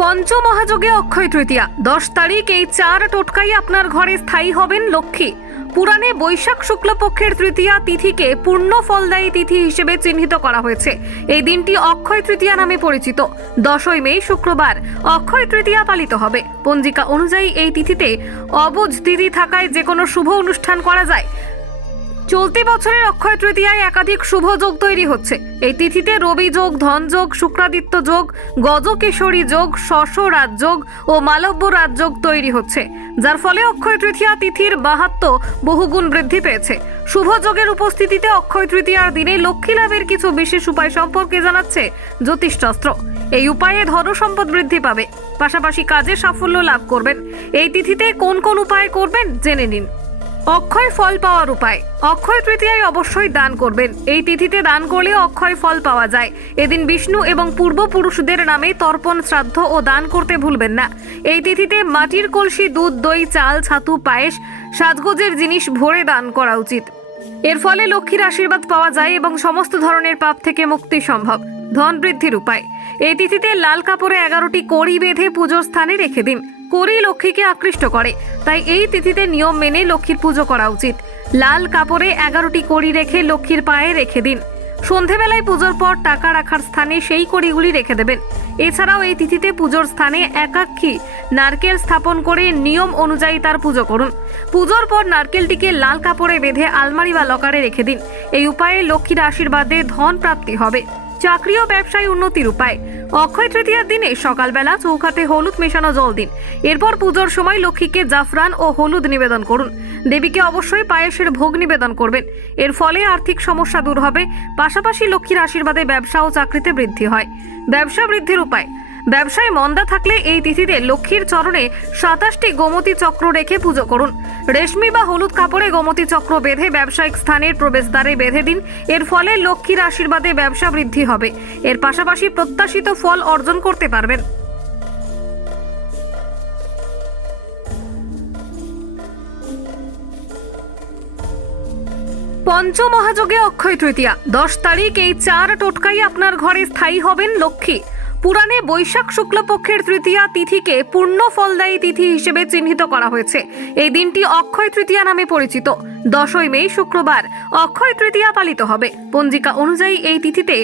পঞ্চমহাযোগে অক্ষয় তৃতীয়া। দশ তারিখ এই চার টোটকাই আপনার ঘরে স্থায়ী হবেন লক্ষ্মী। পুরাণে বৈশাখ শুক্লপক্ষের তৃতীয়া তিথিকে পূর্ণ ফলদায়ী তিথি হিসেবে চিহ্নিত করা হয়েছে। এই দিনটি অক্ষয় তৃতীয়া নামে পরিচিত। দশই মে, শুক্রবার অক্ষয় তৃতীয়া পালিত হবে। পঞ্জিকা অনুযায়ী এই তিথিতে অবুজ তিথি থাকায় যে কোনো শুভ অনুষ্ঠান করা যায়। চলতি বছরের অক্ষয় তৃতীয়ায় একাধিক শুভ যোগ তৈরি হচ্ছে। এই তিথিতে রবি যোগ, ধন যোগ, শুক্রাদিত্য যোগ, গজকেশরী যোগ শশ রাজযোগ ও মালব্য রাজযোগ তৈরি হচ্ছে। যার ফলে অক্ষয় তৃতীয়া তিথির বাহাত্ম বহুগুণ বৃদ্ধি পেয়েছে। শুভ যোগের উপস্থিতিতে অক্ষয় তৃতীয়ার দিনে লক্ষ্মী লাভের কিছু বিশেষ উপায় সম্পর্কে জানাচ্ছে জ্যোতিষশাস্ত্র। এই উপায়ে ধন সম্পদ বৃদ্ধি পাবে। পাশাপাশি কাজে সাফল্য লাভ করবেন। এই তিথিতে কোন কোন উপায় করবেন, জেনে নিন। অক্ষয় ফল পাওয়ার উপায়। অক্ষয় তৃতীয়ায় অবশ্যই দান করবেন। এই তিথিতে দান করলে অক্ষয় ফল পাওয়া যায়। এদিন বিষ্ণু এবং পূর্বপুরুষদের নামে তর্পণ, শ্রাদ্ধ ও দান করতে ভুলবেন না। এই তিথিতে মাটির কলসি, দুধ, দই, চাল, ছাতু, পায়েস, সাজগোজের জিনিস ভরে দান করা উচিত। এর ফলে লক্ষ্মীর আশীর্বাদ পাওয়া যায় এবং সমস্ত ধরনের পাপ থেকে মুক্তি সম্ভব। ধন বৃদ্ধির উপায়। এই তিথিতে লাল কাপড়ে এগারোটি কড়ি বেঁধে পুজোর স্থানে রেখে দিন। কড়ি লক্ষ্মীকে আকৃষ্ট করে। তাই এই তিথিতে নিয়ম মেনে লক্ষ্মীর পুজো করা উচিত। লাল কাপড়ে এগারোটি কড়ি রেখে লক্ষ্মীর পায়ে রেখে দিন। সন্ধেবেলায় পুজোর পর টাকা রাখার স্থানে সেই কড়িগুলি রেখে দেবেন। এছাড়াও এই তিথিতে পুজোর স্থানে একাক্ষী নারকেল স্থাপন করে নিয়ম অনুযায়ী তার পুজো করুন। পুজোর পর নারকেলটিকে লাল কাপড়ে বেঁধে আলমারি বা লকারে রেখে দিন। এই উপায়ে লক্ষ্মীর আশীর্বাদে ধন প্রাপ্তি হবে। চাকরি ও ব্যবসায় উন্নতির উপায়। অক্ষয় তৃতীয়ার দিনে সকালবেলা চৌকাতে হলুদ মেশানো জল দিন। এরপর পুজোর সময় লক্ষ্মীকে জাফরান ও হলুদ নিবেদন করুন। দেবীকে অবশ্যই পায়েসের ভোগ নিবেদন করবেন। এর ফলে আর্থিক সমস্যা দূর হবে। পাশাপাশি লক্ষ্মীর আশীর্বাদে ব্যবসা ও চাকরিতে বৃদ্ধি হয়। ব্যবসা বৃদ্ধির উপায়। ব্যবসায় মন্দা থাকলে এই তিথিতে লক্ষ্মীর চরণে সাতাশটি গোমতী চক্র রেখে পুজো করুন। রেশমি বা হলুদ কাপড়ে গোমতী চক্র বেঁধে ব্যবসায়িক স্থানের প্রবেশদ্বারে বেঁধে দিন। এর ফলে লক্ষ্মীর আশীর্বাদে ব্যবসা বৃদ্ধি হবে। এর পাশাপাশি প্রত্যাশিত ফল অর্জন করতে পারবেন। পঞ্চমহাযোগে অক্ষয় তৃতীয়া। দশ তারিখ এই চার টোটকাই আপনার ঘরে স্থায়ী হবেন লক্ষ্মী। পুরাণে বৈশাখ শুক্লপক্ষের তৃতীয়া তিথিকে পূর্ণ ফলদায়ী তিথি হিসেবে চিহ্নিত করা হয়েছে। এই দিনটি অক্ষয় তৃতীয়া নামে পরিচিত। দশই মে, শুক্রবার, অক্ষয় তৃতীয়া পালিত হবে। পঞ্জিকা অনুযায়ী এই তিথিতে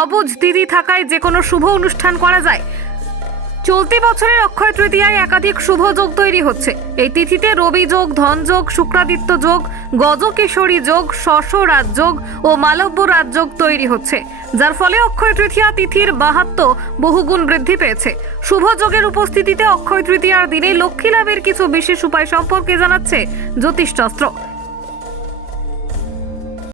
অবুজ তিথি থাকায় যে কোনো শুভ অনুষ্ঠান করা যায়। চলতি বছরের অক্ষয় তৃতীয়ায় একাধিক শুভ যোগ তৈরি হচ্ছে। এই তিথিতে রবি যোগ, ধন যোগ, শুক্রাদিত্য যোগ, গজকেশরী যোগ শশ রাজযোগ ও মালব্য রাজযোগ তৈরি হচ্ছে। যার ফলে অক্ষয় তৃতীয়া তিথির বাহাত্ম বহুগুণ বৃদ্ধি পেয়েছে। শুভ যোগের উপস্থিতিতে অক্ষয় তৃতীয়ার দিনে লক্ষ্মী লাভের কিছু বিশেষ উপায় সম্পর্কে জানাচ্ছে জ্যোতিষশাস্ত্র।